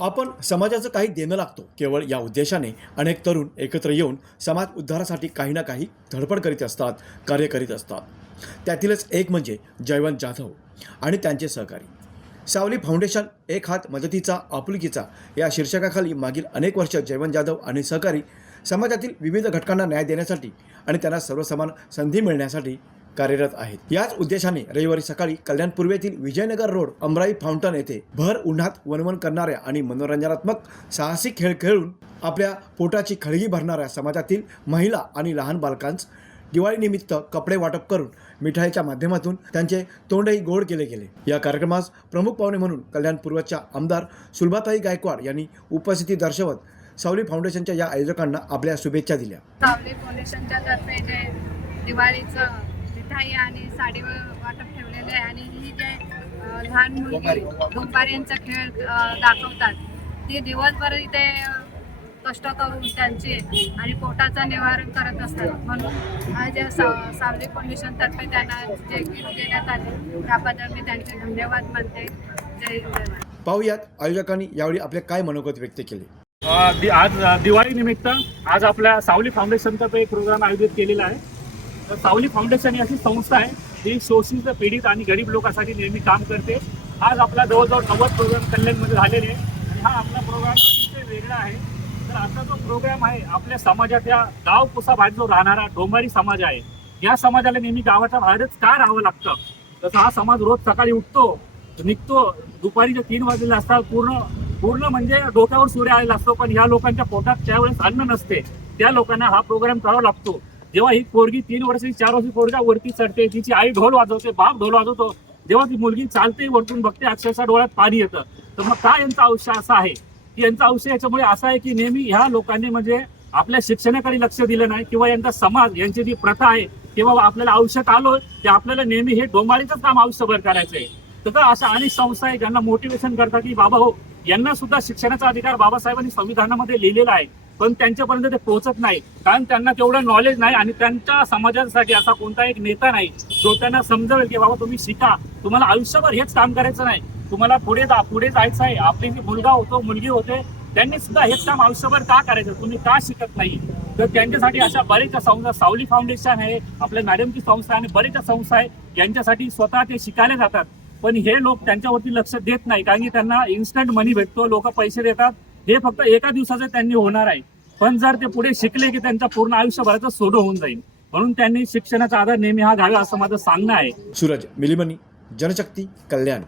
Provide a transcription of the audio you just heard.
आपण समाजाचं काही देणं लागतो. केवळ या उद्देशाने अनेक तरुण एकत्र येऊन समाज उद्धारासाठी काही ना काही धडपड करीत असतात कार्य करीत असतात. त्यातीलच एक म्हणजे जयवंत जाधव आणि त्यांचे सहकारी. सावली फाउंडेशन एक हात मदतीचा आपुलकीचा या शीर्षकाखाली मागील अनेक वर्ष जयवंत जाधव आणि सहकारी समाजातील विविध घटकांना न्याय देण्यासाठी आणि त्यांना सर्वसमान संधी मिळण्यासाठी कार्यरत आहेत. याच उद्देशाने रविवारी सकाळी कल्याण पूर्वेतील विजयनगर रोड अमराई फाउंटन येथे भर उन्हात वनवन करणाऱ्या आणि मनोरंजनात्मक साहसी खेळ खेळून आपल्या पोटाची खळगी भरणाऱ्या समाजातील महिला आणि लहान बालकांस दिवाळीनिमित्त कपडे वाटप करून मिठाईच्या माध्यमातून त्यांचे तोंडही गोड केले गेले. या कार्यक्रमास प्रमुख पाहुणे म्हणून कल्याण पूर्वच्या आमदार सुलभाताई गायकवाड यांनी उपस्थिती दर्शवत सावली फाउंडेशनच्या या आयोजकांना आपल्या शुभेच्छा दिल्या. सावली फाउंडेशनच्या तर्फे जे दिवाळीचं मिठाई आणि साडी वाटप ठेवलेले आहे आणि ही जे लहान मुलगी दुपारींचा खेळ दाखवतात. ती दिवसभर इथे कष्ट करून त्यांचे आणि पोटाचं निवारण करत असतात. म्हणून आज या सा- सावली फाउंडेशन तर्फे त्यांना जे गिफ्ट देण्यात आले त्याबद्दल मी त्यांचे धन्यवाद मानते. जय हिंद. पाहुयात आयोजकांनी यावेळी आपले काय मनोगत व्यक्त केले. आज दिवाळी निमित्त आज आपल्या सावली फाउंडेशनतर्फे एक प्रोग्राम आयोजित केलेला आहे. तर सावली फाउंडेशन ही अशी संस्था आहे जी शोषित पीडित आणि गरीब लोकांसाठी नेहमी काम करते. आज आपला जवळजवळ नव्वद प्रोग्राम कल्याणमध्ये झालेले आहे आणि हा आपला प्रोग्राम अतिशय वेगळा आहे. तर आता जो प्रोग्राम आहे आपल्या समाजाच्या गाव कुसा भाग जो राहणारा डोंबारी समाज आहे या समाजाला नेहमी गावाच्या बाहेरच का राहावं लागतं? तसं हा समाज रोज सकाळी उठतो निघतो दुपारी जे तीन वाजलेले असतात पूर्ण पूर्ण म्हणजे डोक्यावर सूर्य आलेला असतो पण ह्या लोकांच्या पोटात त्यावेळेस अन्न नसते. त्या लोकांना हा प्रोग्राम करावा लागतो. जेव्हा ही पोरगी तीन वर्षाची चार वर्षी पोरगा वरती चढते तिची आई ढोल वाजवते बाप ढोल वाजवतो जेव्हा ती मुलगी चालते वरतून बघते अक्षरशः डोळ्यात पाणी येतं. तर मग का यांचं आयुष्य असं आहे? की यांचं आयुष्य याच्यामुळे असं आहे की नेहमी ह्या लोकांनी म्हणजे आपल्या शिक्षणाकडे लक्ष दिलं नाही किंवा यांचा समाज यांची जी प्रथा आहे किंवा आपल्याला आयुष्यात आलो ते आपल्याला नेहमी हे डोंबाळीचंच काम आयुष्यभर करायचं आहे तर अशा अनेक संस्था आहे ज्यांना मोटिवेशन करतात की बाबा हो यांना सुद्धा शिक्षणाचा अधिकार बाबासाहेबांनी संविधानामध्ये लिहिलेला आहे. पण त्यांच्यापर्यंत ते पोहोचत नाही. कारण त्यांना तेवढं नॉलेज नाही आणि त्यांच्या समाजासाठी असा कोणता एक नेता नाही जो त्यांना समजवेल की बाबा तुम्ही शिका तुम्हाला आयुष्यभर हेच काम करायचं नाही. तुम्हाला पुढे जा पुढे जायचं आहे. आपले जे मुलगा होतो मुलगी होते त्यांनी सुद्धा हेच काम आयुष्यभर का करायचं? तुम्ही का शिकत नाही? तर त्यांच्यासाठी अशा बरेचशा संस्था सावली फाउंडेशन आहे आपल्या मॅडमची संस्था आणि बरेचशा संस्था आहे यांच्यासाठी स्वतः ते शिकायला जातात. पण हे लोक त्यांच्यावरती लक्ष देत नाही कारण की त्यांना इन्स्टंट मनी भेटतो लोक पैसे देतात. हे फक्त एका दिवसाचं त्यांनी होणार आहे. पण जर ते पुढे शिकले की त्यांचं पूर्ण आयुष्यभराचं सोडं होऊन जाईल. म्हणून त्यांनी शिक्षणाचा आधार नेहमी हा घ्यावा असं माझं सांगणं आहे. सूरज मिलिमनी जनशक्ती कल्याण.